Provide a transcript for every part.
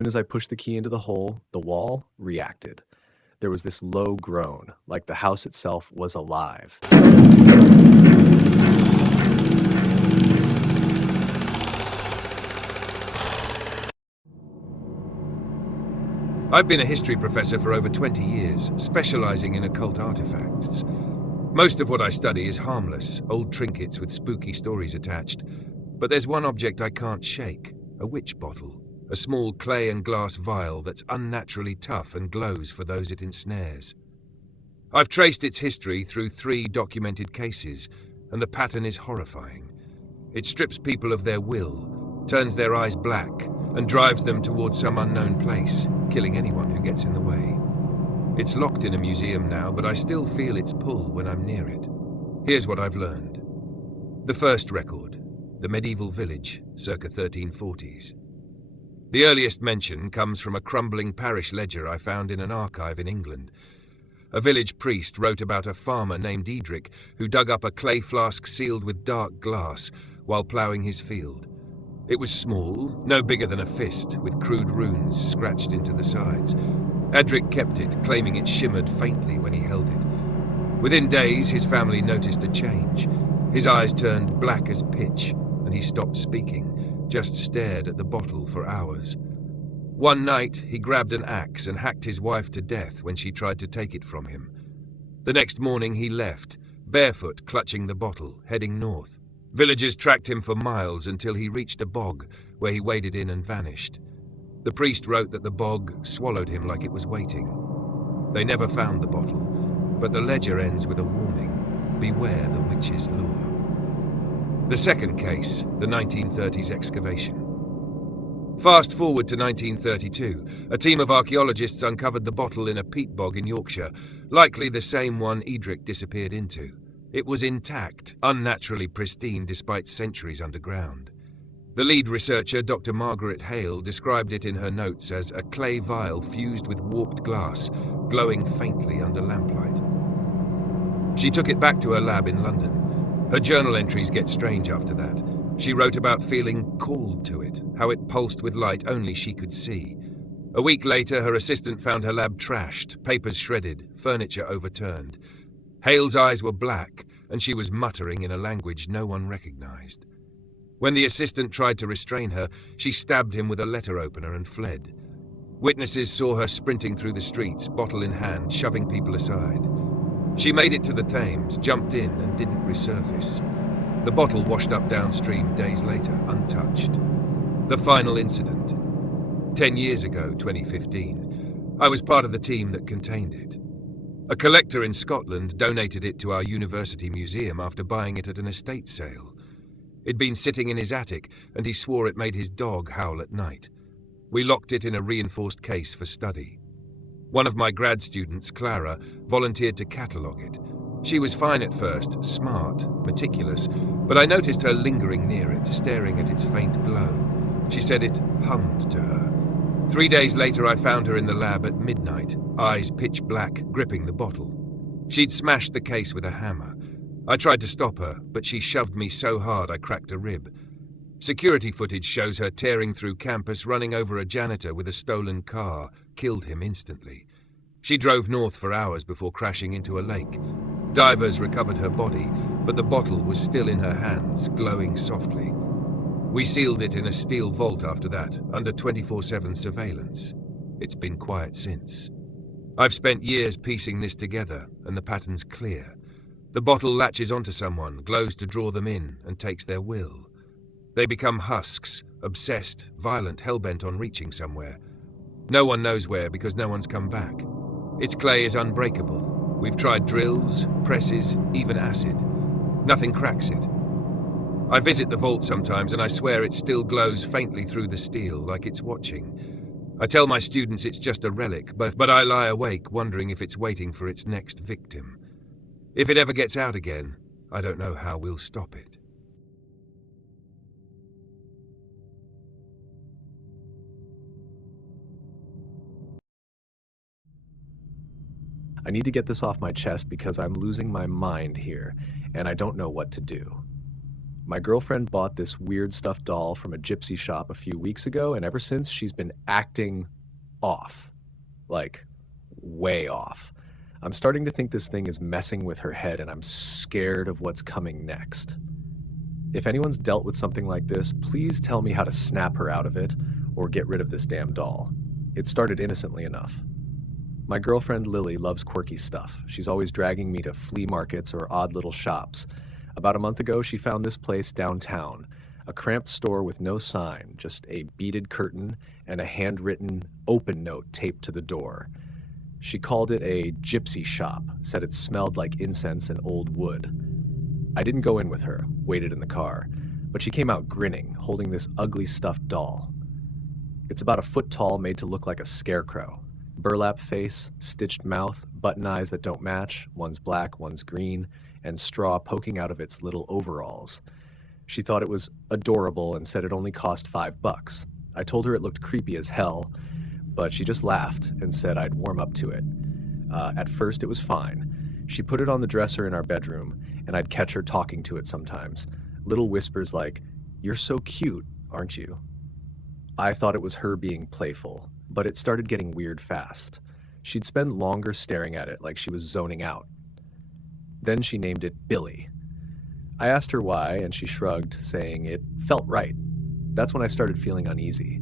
As soon as I pushed the key into the hole, the wall reacted. There was this low groan, like the house itself was alive. I've been a history professor for over 20 years, specializing in occult artifacts. Most of what I study is harmless, old trinkets with spooky stories attached. But there's one object I can't shake, a witch bottle, a small clay and glass vial that's unnaturally tough and glows for those it ensnares. I've traced its history through 3 documented cases, and the pattern is horrifying. It strips people of their will, turns their eyes black, and drives them towards some unknown place, killing anyone who gets in the way. It's locked in a museum now, but I still feel its pull when I'm near it. Here's what I've learned. The first record, the medieval village, circa 1340s. The earliest mention comes from a crumbling parish ledger I found in an archive in England. A village priest wrote about a farmer named Edric who dug up a clay flask sealed with dark glass while ploughing his field. It was small, no bigger than a fist, with crude runes scratched into the sides. Edric kept it, claiming it shimmered faintly when he held it. Within days, his family noticed a change. His eyes turned black as pitch, and he stopped speaking, just stared at the bottle for hours. One night, he grabbed an axe and hacked his wife to death when she tried to take it from him. The next morning, he left, barefoot, clutching the bottle, heading north. Villagers tracked him for miles until he reached a bog, where he waded in and vanished. The priest wrote that the bog swallowed him like it was waiting. They never found the bottle, but the ledger ends with a warning: beware the witch's lure. The second case, the 1930s excavation. Fast forward to 1932, a team of archaeologists uncovered the bottle in a peat bog in Yorkshire, likely the same one Edric disappeared into. It was intact, unnaturally pristine despite centuries underground. The lead researcher, Dr. Margaret Hale, described it in her notes as a clay vial fused with warped glass, glowing faintly under lamplight. She took it back to her lab in London. Her journal entries get strange after that. She wrote about feeling called to it, how it pulsed with light only she could see. A week later, her assistant found her lab trashed, papers shredded, furniture overturned. Hale's eyes were black, and she was muttering in a language no one recognized. When the assistant tried to restrain her, she stabbed him with a letter opener and fled. Witnesses saw her sprinting through the streets, bottle in hand, shoving people aside. She made it to the Thames, jumped in, and didn't resurface. The bottle washed up downstream days later, untouched. The final incident. 10 years ago, 2015, I was part of the team that contained it. A collector in Scotland donated it to our university museum after buying it at an estate sale. It'd been sitting in his attic, and he swore it made his dog howl at night. We locked it in a reinforced case for study. One of my grad students, Clara, volunteered to catalogue it. She was fine at first, smart, meticulous, but I noticed her lingering near it, staring at its faint glow. She said it hummed to her. 3 days later, I found her in the lab at midnight, eyes pitch black, gripping the bottle. She'd smashed the case with a hammer. I tried to stop her, but she shoved me so hard I cracked a rib. Security footage shows her tearing through campus, running over a janitor with a stolen car, killed him instantly. She drove north for hours before crashing into a lake. Divers recovered her body, but the bottle was still in her hands, glowing softly. We sealed it in a steel vault after that, under 24/7 surveillance. It's been quiet since. I've spent years piecing this together, and the pattern's clear. The bottle latches onto someone, glows to draw them in, and takes their will. They become husks, obsessed, violent, hell-bent on reaching somewhere. No one knows where because no one's come back. Its clay is unbreakable. We've tried drills, presses, even acid. Nothing cracks it. I visit the vault sometimes, and I swear it still glows faintly through the steel, like it's watching. I tell my students it's just a relic, but I lie awake wondering if it's waiting for its next victim. If it ever gets out again, I don't know how we'll stop it. I need to get this off my chest because I'm losing my mind here, and I don't know what to do. My girlfriend bought this weird stuffed doll from a gypsy shop a few weeks ago, and ever since she's been acting off. Like, way off. I'm starting to think this thing is messing with her head, and I'm scared of what's coming next. If anyone's dealt with something like this, please tell me how to snap her out of it or get rid of this damn doll. It started innocently enough. My girlfriend Lily loves quirky stuff. She's always dragging me to flea markets or odd little shops. About a month ago, she found this place downtown, a cramped store with no sign, just a beaded curtain and a handwritten open note taped to the door. She called it a gypsy shop, said it smelled like incense and old wood. I didn't go in with her, waited in the car, but she came out grinning, holding this ugly stuffed doll. It's about a foot tall, made to look like a scarecrow. Burlap face, stitched mouth, button eyes that don't match, one's black, one's green, and straw poking out of its little overalls. She thought it was adorable and said it only cost $5. I told her it looked creepy as hell, but she just laughed and said I'd warm up to it. At first it was fine. She put it on the dresser in our bedroom, and I'd catch her talking to it sometimes. Little whispers like, "You're so cute, aren't you?" I thought it was her being playful, but it started getting weird fast. She'd spend longer staring at it like she was zoning out. Then she named it Billy. I asked her why, and she shrugged, saying it felt right. That's when I started feeling uneasy.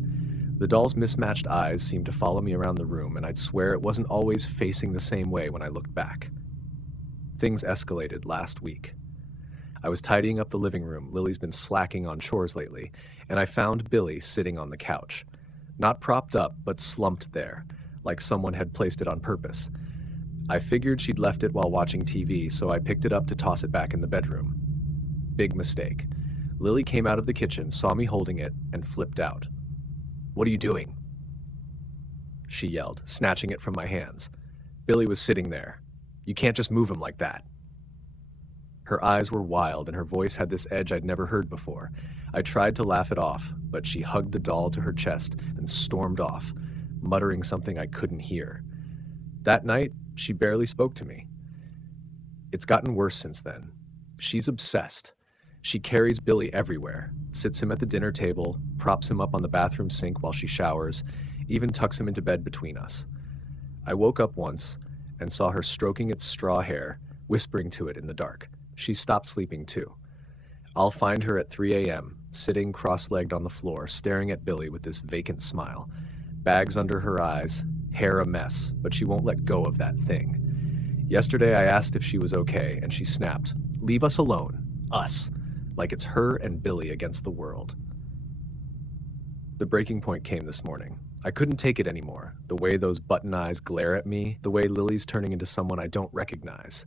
The doll's mismatched eyes seemed to follow me around the room, and I'd swear it wasn't always facing the same way when I looked back. Things escalated last week. I was tidying up the living room. Lily's been slacking on chores lately, and I found Billy sitting on the couch. Not propped up, but slumped there, like someone had placed it on purpose. I figured she'd left it while watching TV, so I picked it up to toss it back in the bedroom. Big mistake. Lily came out of the kitchen, saw me holding it, and flipped out. "What are you doing?" she yelled, snatching it from my hands. Billy was sitting there. "You can't just move him like that." Her eyes were wild, and her voice had this edge I'd never heard before. I tried to laugh it off, but she hugged the doll to her chest and stormed off, muttering something I couldn't hear. That night, she barely spoke to me. It's gotten worse since then. She's obsessed. She carries Billy everywhere, sits him at the dinner table, props him up on the bathroom sink while she showers, even tucks him into bed between us. I woke up once and saw her stroking its straw hair, whispering to it in the dark. She stopped sleeping too. I'll find her at 3 a.m., sitting cross-legged on the floor, staring at Billy with this vacant smile. Bags under her eyes, hair a mess, but she won't let go of that thing. Yesterday I asked if she was okay, and she snapped, "Leave us alone. Us." Like it's her and Billy against the world. The breaking point came this morning. I couldn't take it anymore. The way those button eyes glare at me, the way Lily's turning into someone I don't recognize.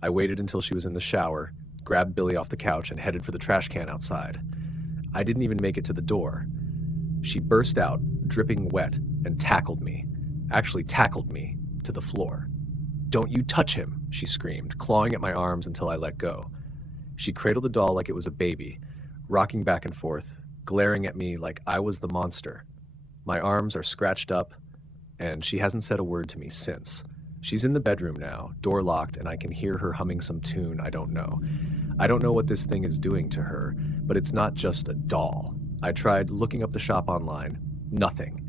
I waited until she was in the shower, grabbed Billy off the couch, and headed for the trash can outside. I didn't even make it to the door. She burst out, dripping wet, and tackled me. Actually tackled me to the floor. "Don't you touch him," she screamed, clawing at my arms until I let go. She cradled the doll like it was a baby, rocking back and forth, glaring at me like I was the monster. My arms are scratched up, and she hasn't said a word to me since. She's in the bedroom now, door locked, and I can hear her humming some tune I don't know. I don't know what this thing is doing to her, but it's not just a doll. I tried looking up the shop online. Nothing.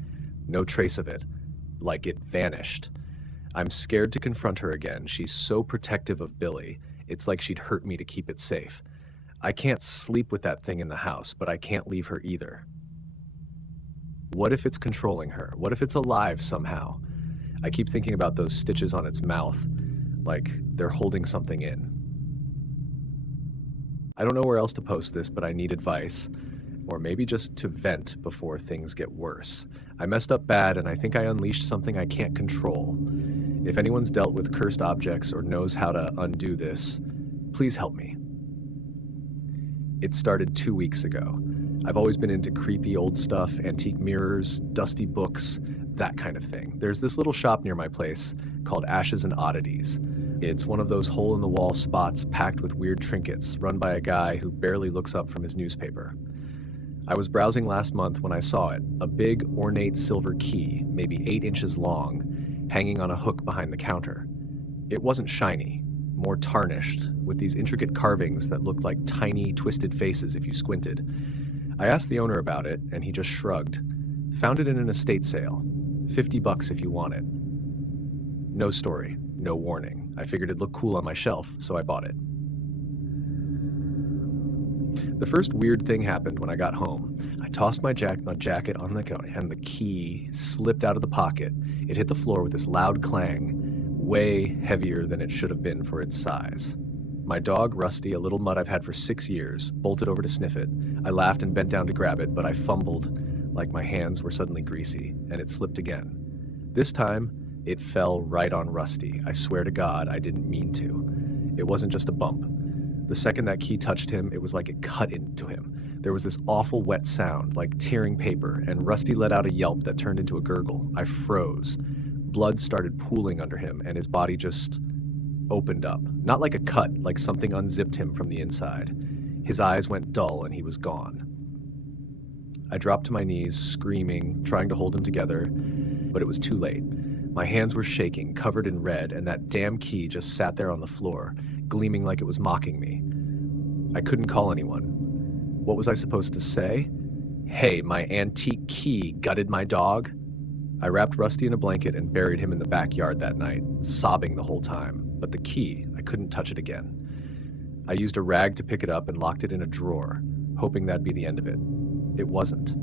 No trace of it. Like it vanished. I'm scared to confront her again. She's so protective of Billy. It's like she'd hurt me to keep it safe. I can't sleep with that thing in the house, but I can't leave her either. What if it's controlling her? What if it's alive somehow? I keep thinking about those stitches on its mouth, like they're holding something in. I don't know where else to post this, but I need advice, or maybe just to vent before things get worse. I messed up bad, and I think I unleashed something I can't control. If anyone's dealt with cursed objects or knows how to undo this, please help me. It started 2 weeks ago. I've always been into creepy old stuff, antique mirrors, dusty books, that kind of thing. There's this little shop near my place called Ashes and Oddities. It's one of those hole-in-the-wall spots packed with weird trinkets, run by a guy who barely looks up from his newspaper. I was browsing last month when I saw it, a big, ornate silver key, maybe 8 inches long, hanging on a hook behind the counter. It wasn't shiny, more tarnished, with these intricate carvings that looked like tiny, twisted faces if you squinted. I asked the owner about it, and he just shrugged. Found it in an estate sale. $50 if you want it. No story, no warning. I figured it'd look cool on my shelf, so I bought it. The first weird thing happened when I got home. I tossed my jacket on the counter, and the key slipped out of the pocket. It hit the floor with this loud clang, way heavier than it should have been for its size. My dog, Rusty, a little mutt I've had for 6 years, bolted over to sniff it. I laughed and bent down to grab it, but I fumbled like my hands were suddenly greasy, and it slipped again. This time, it fell right on Rusty. I swear to God, I didn't mean to. It wasn't just a bump. The second that key touched him, it was like it cut into him. There was this awful wet sound, like tearing paper, and Rusty let out a yelp that turned into a gurgle. I froze. Blood started pooling under him, and his body just opened up. Not like a cut, like something unzipped him from the inside. His eyes went dull, and he was gone. I dropped to my knees, screaming, trying to hold him together, but it was too late. My hands were shaking, covered in red, and that damn key just sat there on the floor, gleaming like it was mocking me. I couldn't call anyone. What was I supposed to say? Hey, my antique key gutted my dog? I wrapped Rusty in a blanket and buried him in the backyard that night, sobbing the whole time. But the key, I couldn't touch it again. I used a rag to pick it up and locked it in a drawer, hoping that'd be the end of it. It wasn't.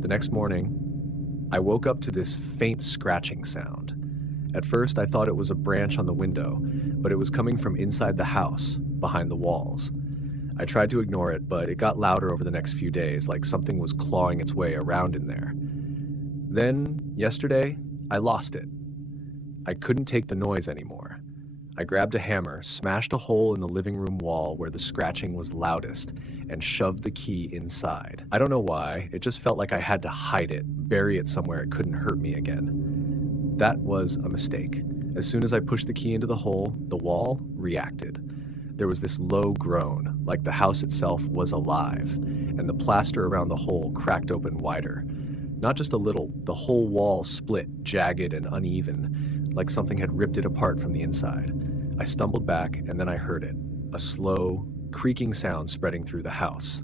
The next morning, I woke up to this faint scratching sound. At first, I thought it was a branch on the window, but it was coming from inside the house, behind the walls. I tried to ignore it, but it got louder over the next few days, like something was clawing its way around in there. Then, yesterday, I lost it. I couldn't take the noise anymore. I grabbed a hammer, smashed a hole in the living room wall where the scratching was loudest, and shoved the key inside. I don't know why, it just felt like I had to hide it, bury it somewhere it couldn't hurt me again. That was a mistake. As soon as I pushed the key into the hole, the wall reacted. There was this low groan, like the house itself was alive, and the plaster around the hole cracked open wider. Not just a little, the whole wall split, jagged and uneven, like something had ripped it apart from the inside. I stumbled back, and then I heard it, a slow, creaking sound spreading through the house.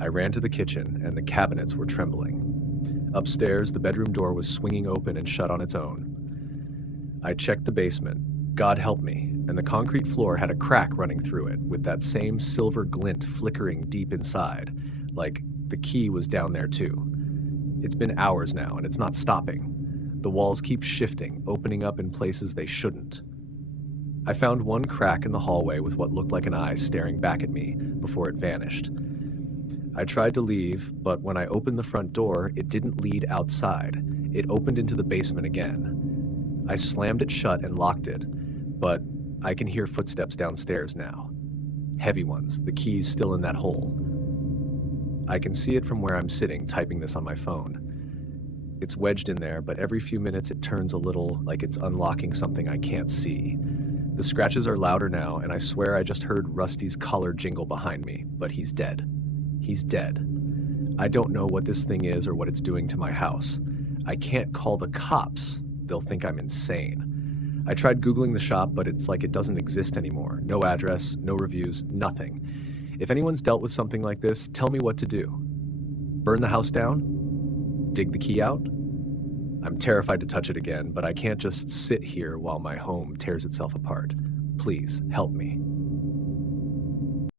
I ran to the kitchen, and the cabinets were trembling. Upstairs, the bedroom door was swinging open and shut on its own. I checked the basement, God help me, and the concrete floor had a crack running through it, with that same silver glint flickering deep inside, like the key was down there too. It's been hours now, and it's not stopping. The walls keep shifting, opening up in places they shouldn't. I found one crack in the hallway with what looked like an eye staring back at me before it vanished. I tried to leave, but when I opened the front door, it didn't lead outside. It opened into the basement again. I slammed it shut and locked it, but I can hear footsteps downstairs now. Heavy ones, the keys still in that hole. I can see it from where I'm sitting, typing this on my phone. It's wedged in there, but every few minutes it turns a little like it's unlocking something I can't see. The scratches are louder now, and I swear I just heard Rusty's collar jingle behind me, but he's dead. He's dead. I don't know what this thing is or what it's doing to my house. I can't call the cops. They'll think I'm insane. I tried Googling the shop, but it's like it doesn't exist anymore. No address, no reviews, nothing. If anyone's dealt with something like this, tell me what to do. Burn the house down? Dig the key out? I'm terrified to touch it again, but I can't just sit here while my home tears itself apart. Please, help me.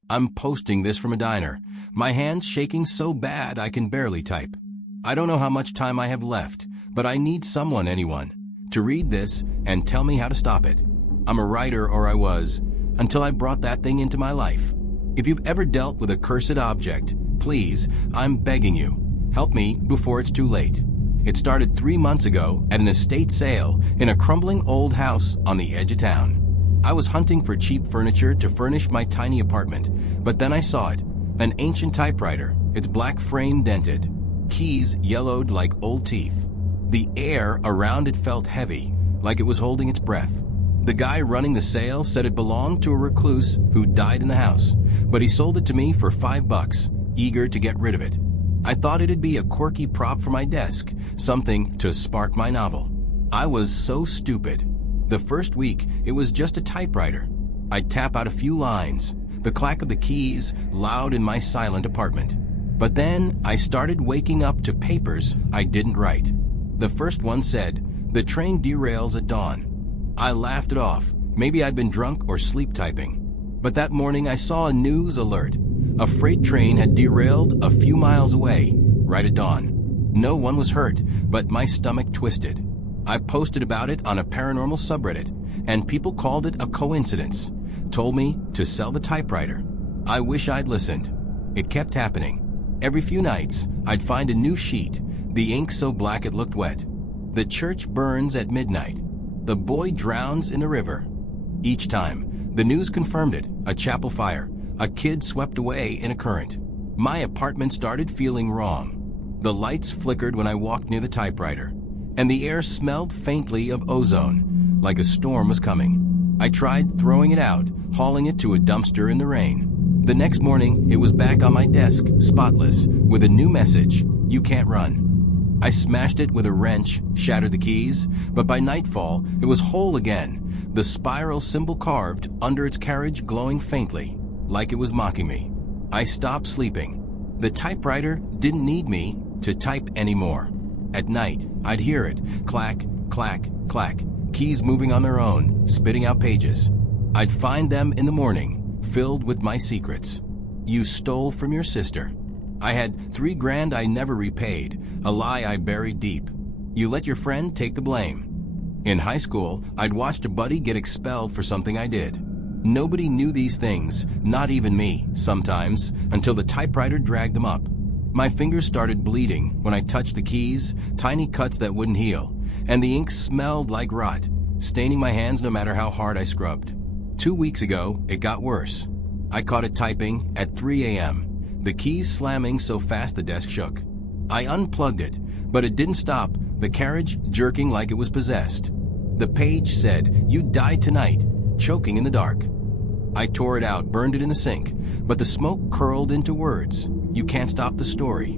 I'm posting this from a diner. My hand's shaking so bad I can barely type. I don't know how much time I have left, but I need anyone, to read this and tell me how to stop it. I'm a writer, or I was, until I brought that thing into my life. If you've ever dealt with a cursed object, please, I'm begging you, help me before it's too late. It started 3 months ago at an estate sale in a crumbling old house on the edge of town. I was hunting for cheap furniture to furnish my tiny apartment, but then I saw it, an ancient typewriter, its black frame dented, keys yellowed like old teeth. The air around it felt heavy, like it was holding its breath. The guy running the sale said it belonged to a recluse who died in the house, but he sold it to me for $5, eager to get rid of it. I thought it'd be a quirky prop for my desk, something to spark my novel. I was so stupid. The first week, it was just a typewriter. I'd tap out a few lines, the clack of the keys loud in my silent apartment. But then I started waking up to papers I didn't write. The first one said, "The train derails at dawn." I laughed it off. Maybe I'd been drunk or sleep typing. But that morning I saw a news alert. A freight train had derailed a few miles away, right at dawn. No one was hurt, but my stomach twisted. I posted about it on a paranormal subreddit, and people called it a coincidence. Told me to sell the typewriter. I wish I'd listened. It kept happening. Every few nights, I'd find a new sheet, the ink so black it looked wet. The church burns at midnight. The boy drowns in a river. Each time, the news confirmed it, a chapel fire, a kid swept away in a current. My apartment started feeling wrong. The lights flickered when I walked near the typewriter, and the air smelled faintly of ozone, like a storm was coming. I tried throwing it out, hauling it to a dumpster in the rain. The next morning, it was back on my desk, spotless, with a new message: "You can't run." I smashed it with a wrench, shattered the keys, but by nightfall, it was whole again, the spiral symbol carved under its carriage glowing faintly, like it was mocking me. I stopped sleeping. The typewriter didn't need me to type anymore. At night, I'd hear it, clack, clack, clack, keys moving on their own, spitting out pages. I'd find them in the morning, filled with my secrets. "You stole from your sister." I had $3,000 I never repaid, a lie I buried deep. "You let your friend take the blame." In high school, I'd watched a buddy get expelled for something I did. Nobody knew these things, not even me, sometimes, until the typewriter dragged them up. My fingers started bleeding when I touched the keys, tiny cuts that wouldn't heal, and the ink smelled like rot, staining my hands no matter how hard I scrubbed. 2 weeks ago, it got worse. I caught it typing at 3 a.m., the keys slamming so fast the desk shook. I unplugged it, but it didn't stop, the carriage jerking like it was possessed. The page said, "You died tonight, choking in the dark." I tore it out, burned it in the sink, but the smoke curled into words. "You can't stop the story."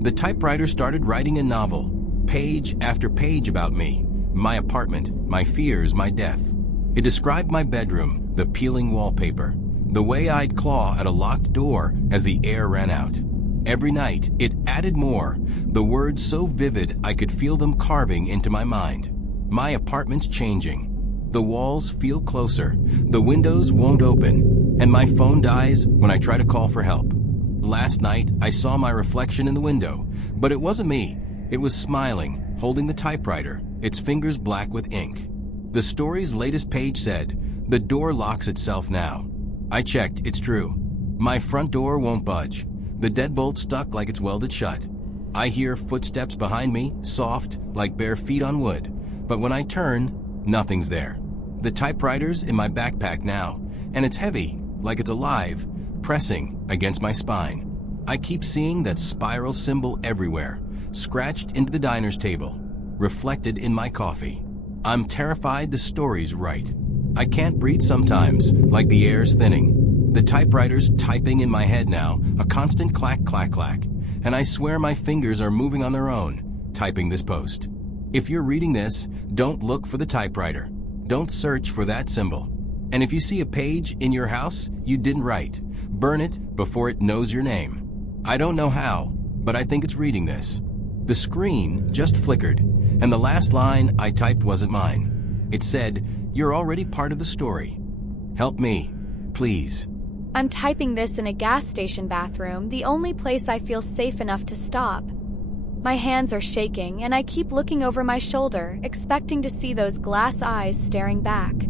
The typewriter started writing a novel, page after page about me, my apartment, my fears, my death. It described my bedroom, the peeling wallpaper, the way I'd claw at a locked door as the air ran out. Every night, it added more, the words so vivid I could feel them carving into my mind. My apartment's changing. The walls feel closer, the windows won't open, and my phone dies when I try to call for help. Last night, I saw my reflection in the window, but it wasn't me. It was smiling, holding the typewriter, its fingers black with ink. The story's latest page said, "The door locks itself now." I checked, it's true. My front door won't budge. The deadbolt's stuck like it's welded shut. I hear footsteps behind me, soft, like bare feet on wood. But when I turn, nothing's there. The typewriter's in my backpack now, and it's heavy, like it's alive, pressing against my spine. I keep seeing that spiral symbol everywhere, scratched into the diner's table, reflected in my coffee. I'm terrified the story's right. I can't breathe sometimes, like the air's thinning. The typewriter's typing in my head now, a constant clack, clack, clack, and I swear my fingers are moving on their own, typing this post. If you're reading this, don't look for the typewriter. Don't search for that symbol. And if you see a page in your house you didn't write, burn it before it knows your name. I don't know how, but I think it's reading this. The screen just flickered, and the last line I typed wasn't mine. It said, "You're already part of the story. Help me, please." I'm typing this in a gas station bathroom, the only place I feel safe enough to stop. My hands are shaking, and I keep looking over my shoulder, expecting to see those glass eyes staring back.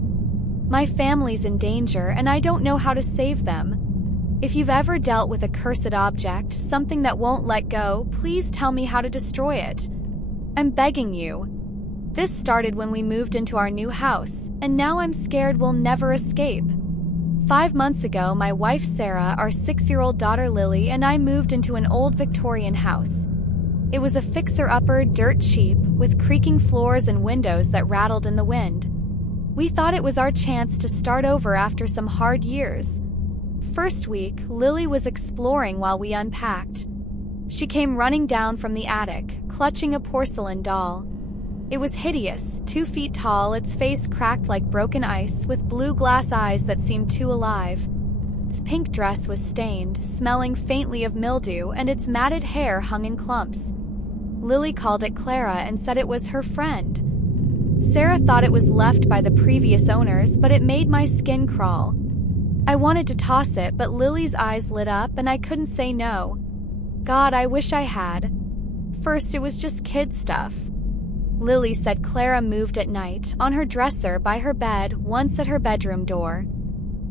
My family's in danger, and I don't know how to save them. If you've ever dealt with a cursed object, something that won't let go, please tell me how to destroy it. I'm begging you. This started when we moved into our new house, and now I'm scared we'll never escape. 5 months ago, my wife Sarah, our 6-year-old daughter Lily, and I moved into an old Victorian house. It was a fixer-upper, dirt cheap, with creaking floors and windows that rattled in the wind. We thought it was our chance to start over after some hard years. First week, Lily was exploring while we unpacked. She came running down from the attic, clutching a porcelain doll. It was hideous, 2 feet tall, its face cracked like broken ice, with blue glass eyes that seemed too alive. Its pink dress was stained, smelling faintly of mildew, and its matted hair hung in clumps. Lily called it Clara and said it was her friend. Sarah thought it was left by the previous owners, but it made my skin crawl. I wanted to toss it, but Lily's eyes lit up and I couldn't say no. God, I wish I had. First, it was just kid stuff. Lily said Clara moved at night, on her dresser by her bed, once at her bedroom door.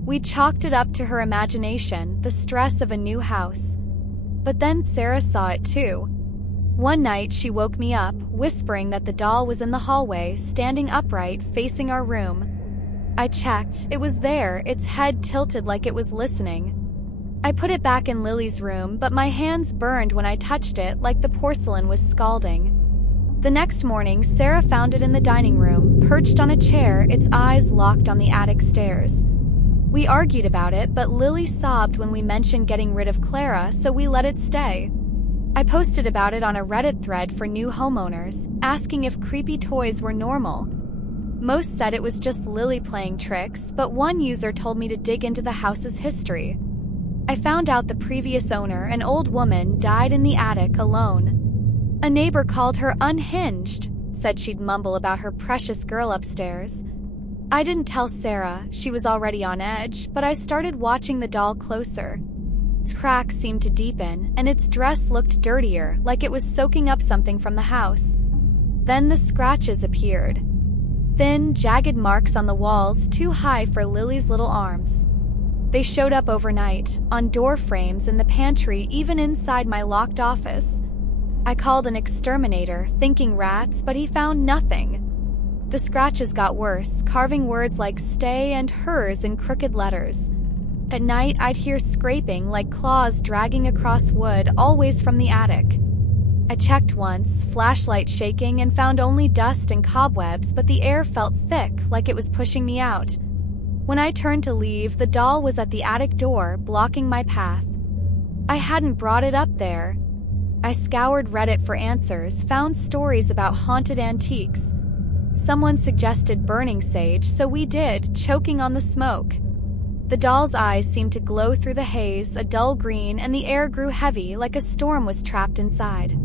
We chalked it up to her imagination, the stress of a new house. But then Sarah saw it too. One night she woke me up, whispering that the doll was in the hallway, standing upright, facing our room. I checked. It was there, its head tilted like it was listening. I put it back in Lily's room, but my hands burned when I touched it, like the porcelain was scalding. The next morning, Sarah found it in the dining room, perched on a chair, its eyes locked on the attic stairs. We argued about it, but Lily sobbed when we mentioned getting rid of Clara, so we let it stay. I posted about it on a Reddit thread for new homeowners, asking if creepy toys were normal. Most said it was just Lily playing tricks, but one user told me to dig into the house's history. I found out the previous owner, an old woman, died in the attic alone. A neighbor called her unhinged, said she'd mumble about her precious girl upstairs. I didn't tell Sarah, she was already on edge, but I started watching the doll closer. Its cracks seemed to deepen, and its dress looked dirtier, like it was soaking up something from the house. Then the scratches appeared. Thin, jagged marks on the walls, too high for Lily's little arms. They showed up overnight, on door frames in the pantry, even inside my locked office. I called an exterminator, thinking rats, but he found nothing. The scratches got worse, carving words like stay and hers in crooked letters. At night, I'd hear scraping like claws dragging across wood, always from the attic. I checked once, flashlight shaking, and found only dust and cobwebs, but the air felt thick, like it was pushing me out. When I turned to leave, the doll was at the attic door, blocking my path. I hadn't brought it up there. I scoured Reddit for answers, found stories about haunted antiques. Someone suggested burning sage, so we did, choking on the smoke. The doll's eyes seemed to glow through the haze, a dull green, and the air grew heavy, like a storm was trapped inside.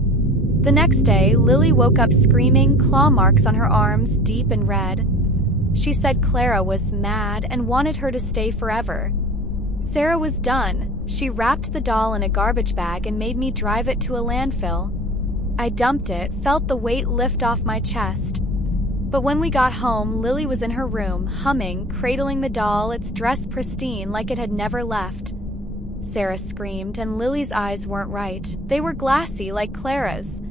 The next day, Lily woke up screaming, claw marks on her arms, deep and red. She said Clara was mad and wanted her to stay forever. Sarah was done. She wrapped the doll in a garbage bag and made me drive it to a landfill. I dumped it, felt the weight lift off my chest. But when we got home, Lily was in her room, humming, cradling the doll, its dress pristine like it had never left. Sarah screamed, and Lily's eyes weren't right. They were glassy like Clara's.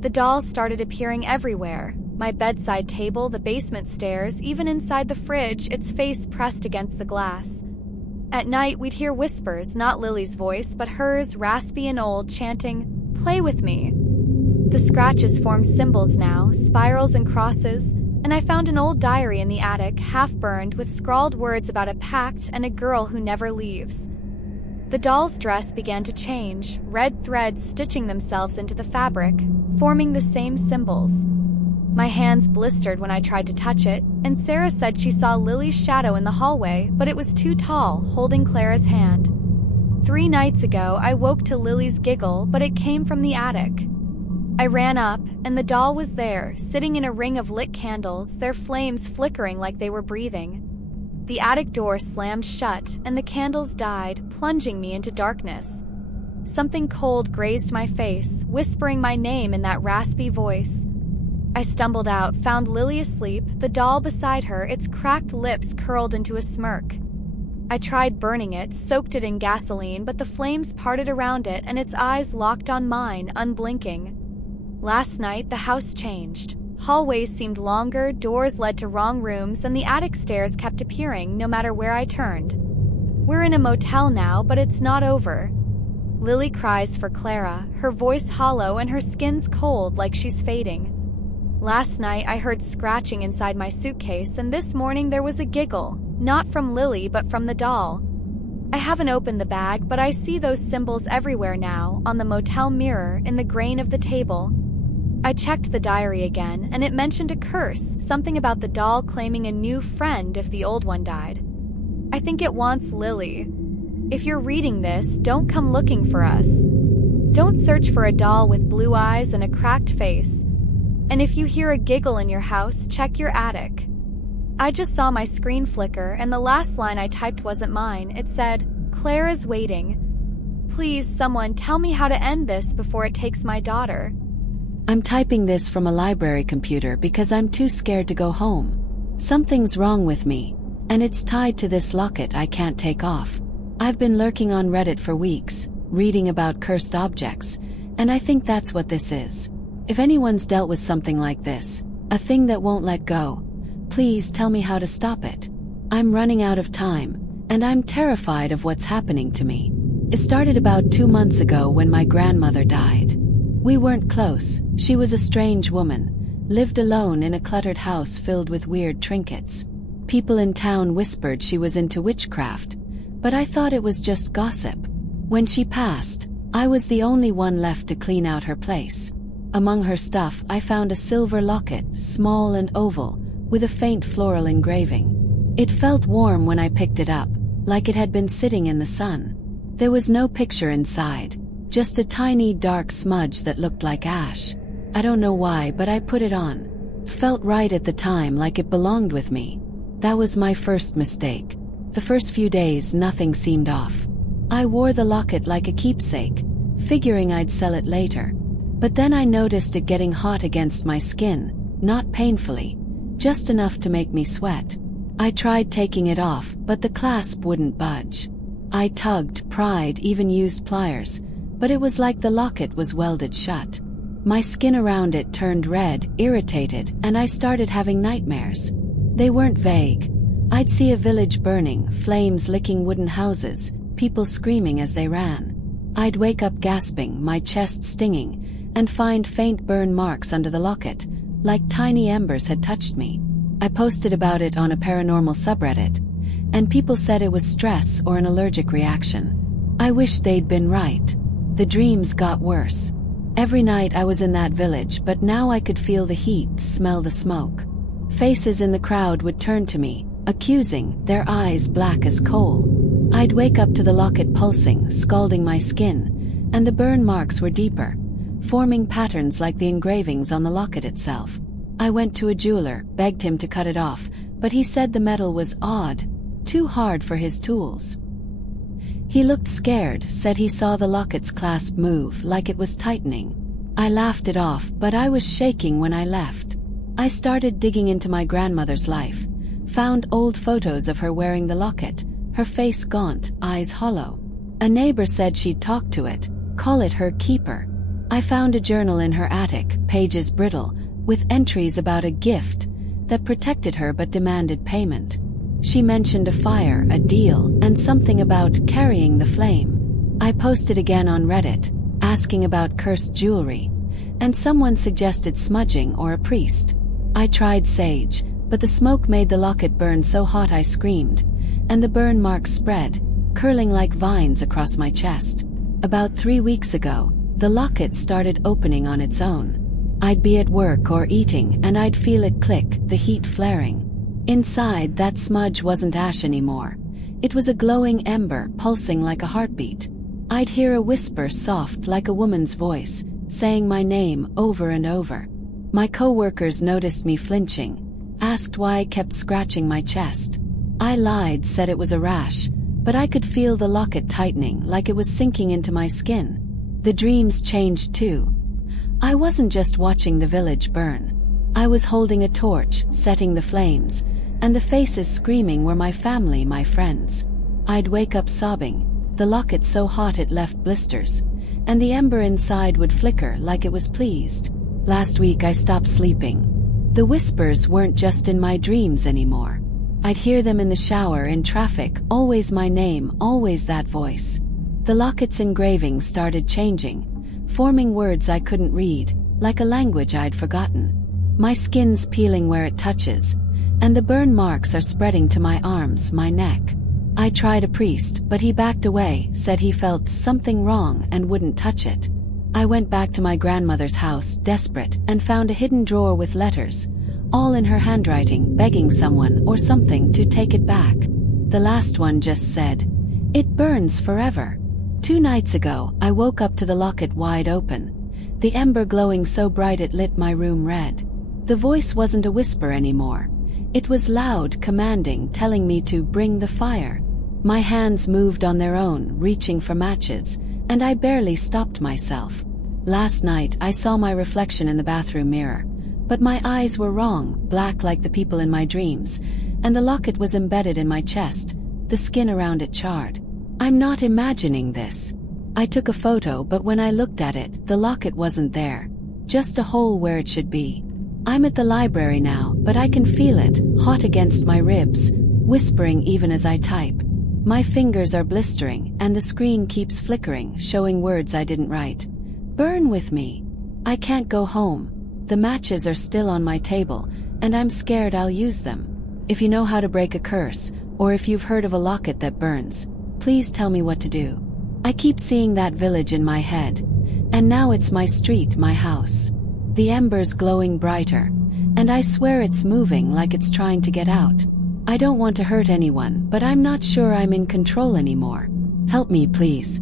The doll started appearing everywhere. My bedside table, the basement stairs, even inside the fridge, its face pressed against the glass. At night, we'd hear whispers, not Lily's voice, but hers, raspy and old, chanting, "Play with me." The scratches formed symbols now, spirals and crosses, and I found an old diary in the attic, half-burned, with scrawled words about a pact and a girl who never leaves. The doll's dress began to change, red threads stitching themselves into the fabric, forming the same symbols. My hands blistered when I tried to touch it, and Sarah said she saw Lily's shadow in the hallway, but it was too tall, holding Clara's hand. 3 nights ago, I woke to Lily's giggle, but it came from the attic. I ran up, and the doll was there, sitting in a ring of lit candles, their flames flickering like they were breathing. The attic door slammed shut, and the candles died, plunging me into darkness. Something cold grazed my face, whispering my name in that raspy voice. I stumbled out, found Lily asleep, the doll beside her, its cracked lips curled into a smirk. I tried burning it, soaked it in gasoline, but the flames parted around it, and its eyes locked on mine, unblinking. Last night, the house changed. Hallways seemed longer, doors led to wrong rooms, and the attic stairs kept appearing, no matter where I turned. We're in a motel now, but it's not over. Lily cries for Clara, her voice hollow and her skin's cold like she's fading. Last night, I heard scratching inside my suitcase, and this morning there was a giggle, not from Lily, but from the doll. I haven't opened the bag, but I see those symbols everywhere now, on the motel mirror, in the grain of the table. I checked the diary again, and it mentioned a curse, something about the doll claiming a new friend if the old one died. I think it wants Lily. If you're reading this, don't come looking for us. Don't search for a doll with blue eyes and a cracked face. And if you hear a giggle in your house, check your attic. I just saw my screen flicker, and the last line I typed wasn't mine. It said, "Claire is waiting. Please, someone tell me how to end this before it takes my daughter." I'm typing this from a library computer because I'm too scared to go home. Something's wrong with me, and it's tied to this locket I can't take off. I've been lurking on Reddit for weeks, reading about cursed objects, and I think that's what this is. If anyone's dealt with something like this, a thing that won't let go, please tell me how to stop it. I'm running out of time, and I'm terrified of what's happening to me. It started about 2 months ago when my grandmother died. We weren't close. She was a strange woman, lived alone in a cluttered house filled with weird trinkets. People in town whispered she was into witchcraft, but I thought it was just gossip. When she passed, I was the only one left to clean out her place. Among her stuff, I found a silver locket, small and oval, with a faint floral engraving. It felt warm when I picked it up, like it had been sitting in the sun. There was no picture inside, just a tiny dark smudge that looked like ash. I don't know why, but I put it on. Felt right at the time, like it belonged with me. That was my first mistake. The first few days, nothing seemed off. I wore the locket like a keepsake, figuring I'd sell it later. But then I noticed it getting hot against my skin, not painfully, just enough to make me sweat. I tried taking it off, but the clasp wouldn't budge. I tugged, pried, even used pliers, but it was like the locket was welded shut. My skin around it turned red, irritated, and I started having nightmares. They weren't vague. I'd see a village burning, flames licking wooden houses, people screaming as they ran. I'd wake up gasping, my chest stinging, and find faint burn marks under the locket, like tiny embers had touched me. I posted about it on a paranormal subreddit, and people said it was stress or an allergic reaction. I wish they'd been right. The dreams got worse. Every night I was in that village, but now I could feel the heat, smell the smoke. Faces in the crowd would turn to me, accusing, their eyes black as coal. I'd wake up to the locket pulsing, scalding my skin, and the burn marks were deeper, forming patterns like the engravings on the locket itself. I went to a jeweler, begged him to cut it off, but he said the metal was odd, too hard for his tools. He looked scared, said he saw the locket's clasp move, like it was tightening. I laughed it off, but I was shaking when I left. I started digging into my grandmother's life, found old photos of her wearing the locket, her face gaunt, eyes hollow. A neighbor said she'd talk to it, call it her keeper. I found a journal in her attic, pages brittle, with entries about a gift that protected her but demanded payment. She mentioned a fire, a deal, and something about carrying the flame. I posted again on Reddit, asking about cursed jewelry, and someone suggested smudging or a priest. I tried sage, but the smoke made the locket burn so hot I screamed, and the burn marks spread, curling like vines across my chest. About 3 weeks ago, the locket started opening on its own. I'd be at work or eating, and I'd feel it click, the heat flaring. Inside, that smudge wasn't ash anymore. It was a glowing ember, pulsing like a heartbeat. I'd hear a whisper soft like a woman's voice, saying my name over and over. My coworkers noticed me flinching, asked why I kept scratching my chest. I lied, said it was a rash, but I could feel the locket tightening, like it was sinking into my skin. The dreams changed too. I wasn't just watching the village burn. I was holding a torch, setting the flames, and the faces screaming were my family, my friends. I'd wake up sobbing, the locket so hot it left blisters, and the ember inside would flicker like it was pleased. Last week I stopped sleeping. The whispers weren't just in my dreams anymore. I'd hear them in the shower, in traffic, always my name, always that voice. The locket's engraving started changing, forming words I couldn't read, like a language I'd forgotten. My skin's peeling where it touches, and the burn marks are spreading to my arms, my neck. I tried a priest, but he backed away, said he felt something wrong and wouldn't touch it. I went back to my grandmother's house, desperate, and found a hidden drawer with letters, all in her handwriting, begging someone or something to take it back. The last one just said, "It burns forever." 2 nights ago, I woke up to the locket wide open, the ember glowing so bright it lit my room red. The voice wasn't a whisper anymore. It was loud, commanding, telling me to bring the fire. My hands moved on their own, reaching for matches, and I barely stopped myself. Last night, I saw my reflection in the bathroom mirror, but my eyes were wrong, black like the people in my dreams, and the locket was embedded in my chest, the skin around it charred. I'm not imagining this. I took a photo, but when I looked at it, the locket wasn't there, just a hole where it should be. I'm at the library now, but I can feel it, hot against my ribs, whispering even as I type. My fingers are blistering, and the screen keeps flickering, showing words I didn't write. Burn with me. I can't go home. The matches are still on my table, and I'm scared I'll use them. If you know how to break a curse, or if you've heard of a locket that burns, please tell me what to do. I keep seeing that village in my head, and now it's my street, my house. The embers glowing brighter, and I swear it's moving like it's trying to get out. I don't want to hurt anyone, but I'm not sure I'm in control anymore. Help me, please.